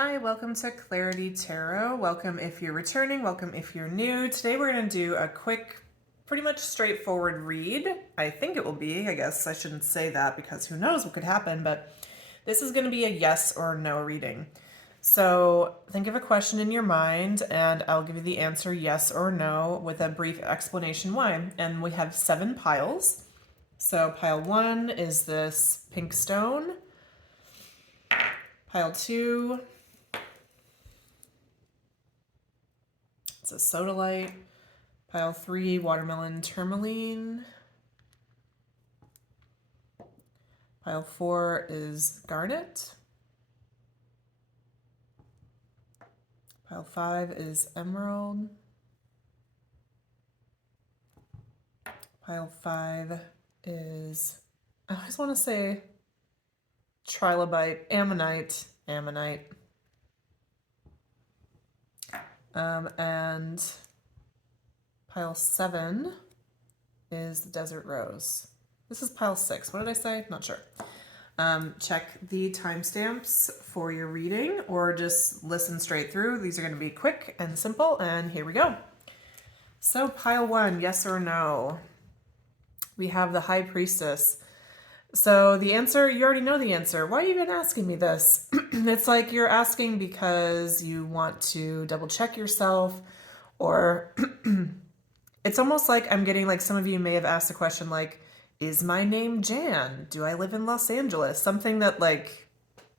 Hi, welcome to Clarity Tarot. Welcome if you're returning, welcome if you're new. Today we're going to do a quick, pretty much straightforward read. I think it will be. I guess I shouldn't say that because who knows what could happen, but this is going to be a yes or no reading. So think of a question in your mind and I'll give you the answer yes or no with a brief explanation why. And we have 7 piles. So pile 1 is this pink stone. Pile 2, it's a sodalite. Pile 3, watermelon tourmaline. Pile 4 is garnet. Pile 5 is emerald. Pile 5 is, I always want to say trilobite, ammonite. And pile 7 is the desert rose. This is pile 6. What did I say? Not sure. Check the timestamps for your reading or just listen straight through. These are going to be quick and simple, and here we go. So pile 1, yes or no? We have the High Priestess. So the answer, you already know the answer. Why are you even asking me this? It's like you're asking because you want to double check yourself, or it's almost like I'm getting, like, some of you may have asked a question like, is my name Jan? Do I live in Los Angeles? Something that, like,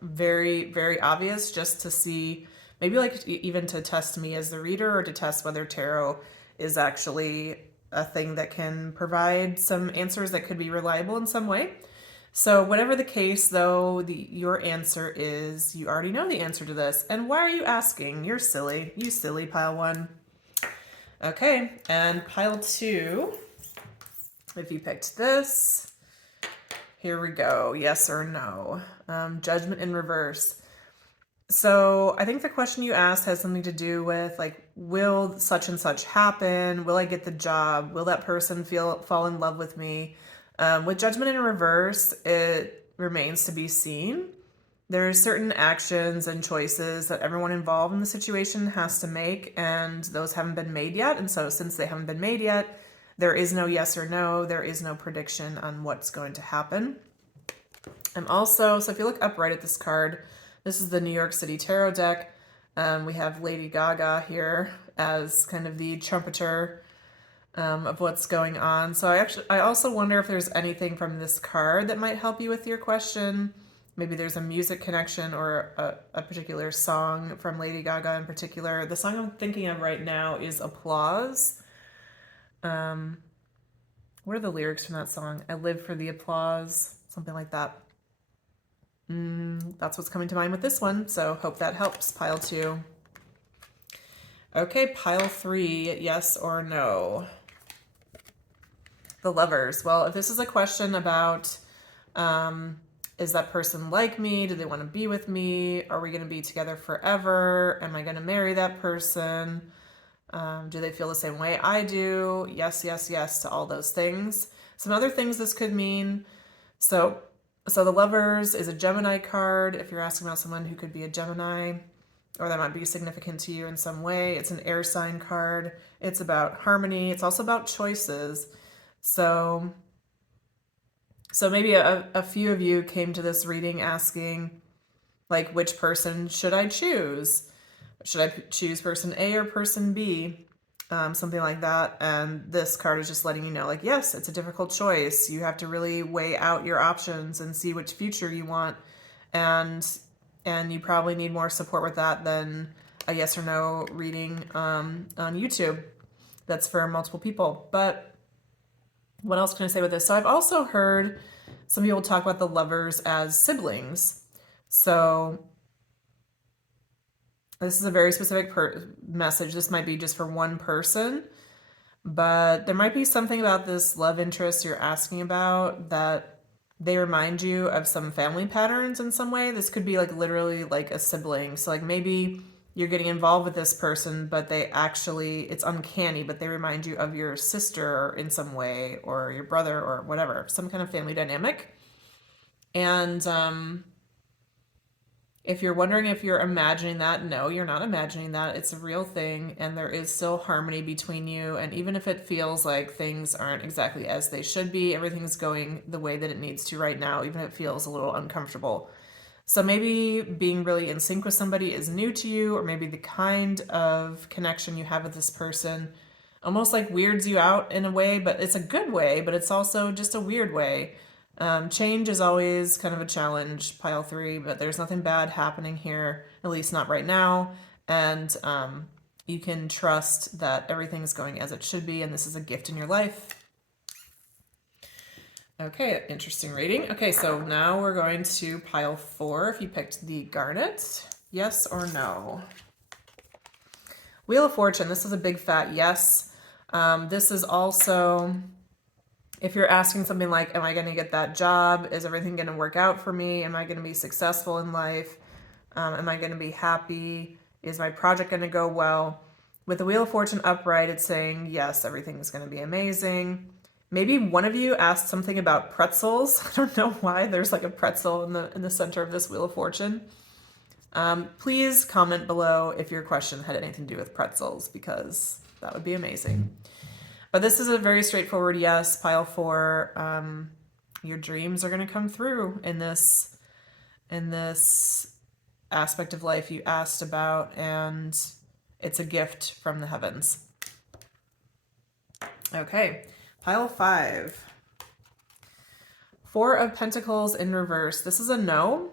very, very obvious, just to see, maybe like even to test me as the reader or to test whether tarot is actually a thing that can provide some answers that could be reliable in some way. So whatever the case, though, your answer is, you already know the answer to this. And why are you asking? You're silly. You silly, pile 1. Okay, and pile 2, if you picked this, here we go. Yes or no? Judgment in reverse. So I think the question you asked has something to do with, like, will such and such happen? Will I get the job? Will that person fall in love with me? With judgment in reverse, it remains to be seen. There are certain actions and choices that everyone involved in the situation has to make, and those haven't been made yet. And so since they haven't been made yet, there is no yes or no. There is no prediction on what's going to happen. So if you look upright at this card, this is the New York City Tarot deck. We have Lady Gaga here as kind of the trumpeter of what's going on. So I also wonder if there's anything from this card that might help you with your question. Maybe there's a music connection or a particular song from Lady Gaga in particular. The song I'm thinking of right now is Applause. What are the lyrics from that song? I live for the applause, something like that. That's what's coming to mind with this one, so hope that helps, pile 2. Okay, pile 3, yes or no? The Lovers. Well, if this is a question about, is that person like me? Do they want to be with me? Are we going to be together forever? Am I going to marry that person? Do they feel the same way I do? Yes, yes, yes to all those things. Some other things this could mean. So the Lovers is a Gemini card. If you're asking about someone who could be a Gemini, or that might be significant to you in some way. It's an air sign card. It's about harmony. It's also about choices. So maybe a few of you came to this reading asking, like, which person should I choose? Should I choose person A or person B? Something like that. And this card is just letting you know, like, yes, it's a difficult choice. You have to really weigh out your options and see which future you want. And you probably need more support with that than a yes or no reading on YouTube. That's for multiple people. But what else can I say with this? So I've also heard some people talk about the Lovers as siblings. So this is a very specific message. This might be just for one person, but there might be something about this love interest you're asking about that they remind you of some family patterns in some way. This could be, like, literally like a sibling. So, like, maybe you're getting involved with this person, but it's uncanny, but they remind you of your sister in some way, or your brother, or whatever, some kind of family dynamic. And If you're wondering if you're imagining that, no, you're not imagining that. It's a real thing, and there is still harmony between you. And even if it feels like things aren't exactly as they should be, everything's going the way that it needs to right now, even if it feels a little uncomfortable. So maybe being really in sync with somebody is new to you, or maybe the kind of connection you have with this person almost like weirds you out in a way, but it's a good way, but it's also just a weird way. Change is always kind of a challenge, pile 3, but there's nothing bad happening here, at least not right now. And you can trust that everything is going as it should be, and this is a gift in your life. Okay, interesting reading. Okay, so now we're going to pile 4. If you picked the garnet, yes or no? Wheel of Fortune, this is a big fat yes. This is also, if you're asking something like, am I going to get that job? Is everything going to work out for me? Am I going to be successful in life? Am I going to be happy? Is my project going to go well? With the Wheel of Fortune upright, it's saying, yes, everything is going to be amazing. Maybe one of you asked something about pretzels. I don't know why there's like a pretzel in the center of this Wheel of Fortune. Please comment below if your question had anything to do with pretzels, because that would be amazing. But this is a very straightforward yes, pile 4. Your dreams are going to come through in this aspect of life you asked about, and it's a gift from the heavens. Okay, pile 5. 4 of Pentacles in reverse. This is a no.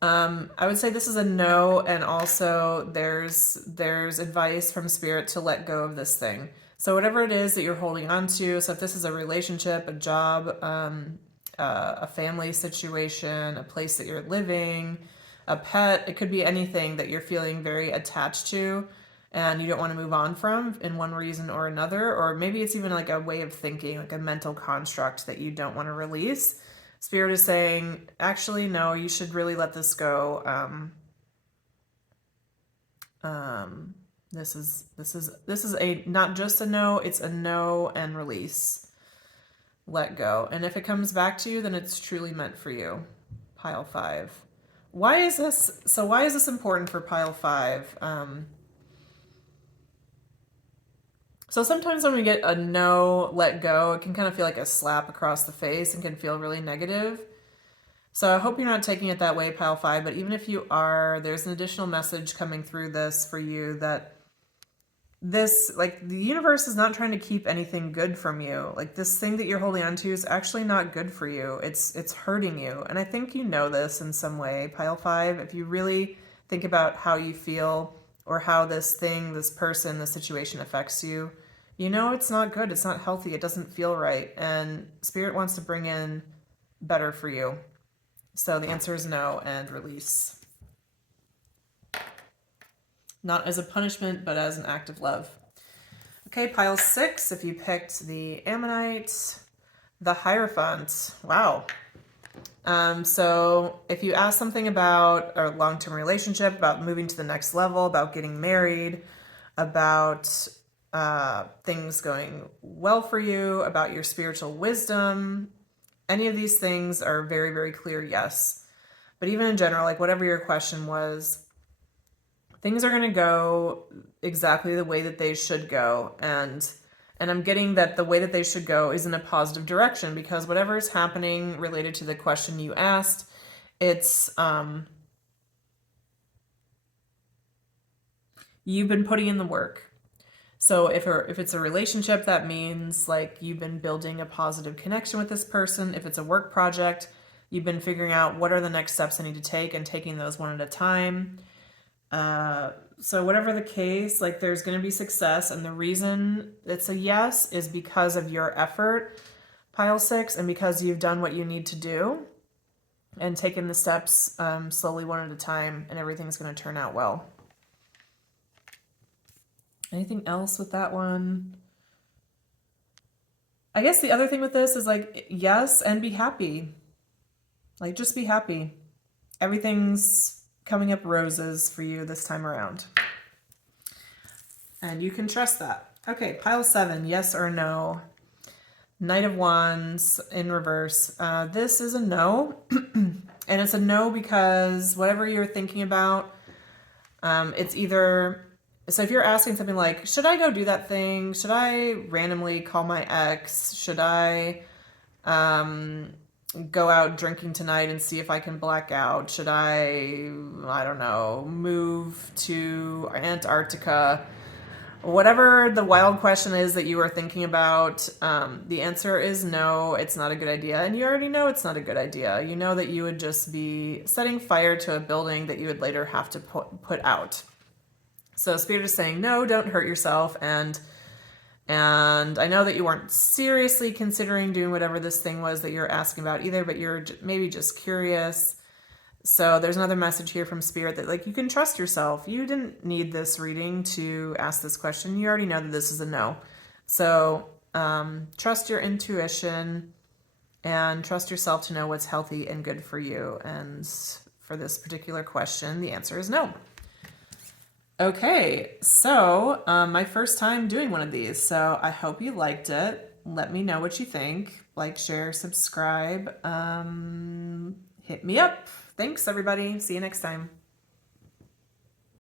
I would say this is a no, and also there's advice from Spirit to let go of this thing. So whatever it is that you're holding on to, so if this is a relationship, a job, a family situation, a place that you're living, a pet, it could be anything that you're feeling very attached to and you don't want to move on from in one reason or another, or maybe it's even like a way of thinking, like a mental construct that you don't want to release. Spirit is saying, actually, no, you should really let this go. This is a not just a no, it's a no and release. Let go. And if it comes back to you, then it's truly meant for you. Pile 5. Why is this important for pile 5? So sometimes when we get a no, let go, it can kind of feel like a slap across the face and can feel really negative. So I hope you're not taking it that way, pile 5, but even if you are, there's an additional message coming through this for you that this, like, the universe is not trying to keep anything good from you. Like, this thing that you're holding on to is actually not good for you. It's hurting you. And I think you know this in some way, pile 5. If you really think about how you feel or how this thing, this person, this situation affects you, you know it's not good. It's not healthy. It doesn't feel right. And Spirit wants to bring in better for you. So the answer is no and release. Not as a punishment, but as an act of love. Okay, pile 6, if you picked the Ammonite, the Hierophant. Wow. So if you ask something about a long-term relationship, about moving to the next level, about getting married, about things going well for you, about your spiritual wisdom, any of these things are very, very clear yes. But even in general, like whatever your question was, things are going to go exactly the way that they should go. And I'm getting that the way that they should go is in a positive direction, because whatever is happening related to the question you asked, it's you've been putting in the work. So if it's a relationship, that means like you've been building a positive connection with this person. If it's a work project, you've been figuring out what are the next steps I need to take and taking those one at a time. So whatever the case, like there's going to be success, and the reason it's a yes is because of your effort, pile 6, and because you've done what you need to do and taken the steps slowly one at a time, and everything's going to turn out well. Anything else with that one? I guess the other thing with this is like, yes, and be happy. Like, just be happy. Everything's coming up roses for you this time around. And you can trust that. Okay, pile 7, yes or no. Knight of Wands in reverse. This is a no. And it's a no because whatever you're thinking about, it's either, so if you're asking something like, should I go do that thing? Should I randomly call my ex? Should I go out drinking tonight and see if I can black out? Should I don't know, move to Antarctica? Whatever the wild question is that you are thinking about, the answer is no, it's not a good idea. And you already know it's not a good idea. You know that you would just be setting fire to a building that you would later have to put out. So Spirit is saying, no, don't hurt yourself. And I know that you weren't seriously considering doing whatever this thing was that you're asking about either, but you're maybe just curious. So there's another message here from Spirit that, like, you can trust yourself. You didn't need this reading to ask this question. You already know that this is a no. So trust your intuition and trust yourself to know what's healthy and good for you. And for this particular question, the answer is no. Okay, so my first time doing one of these, so I hope you liked it. Let me know what you think. Like, share, subscribe, hit me up. Thanks, everybody. See you next time.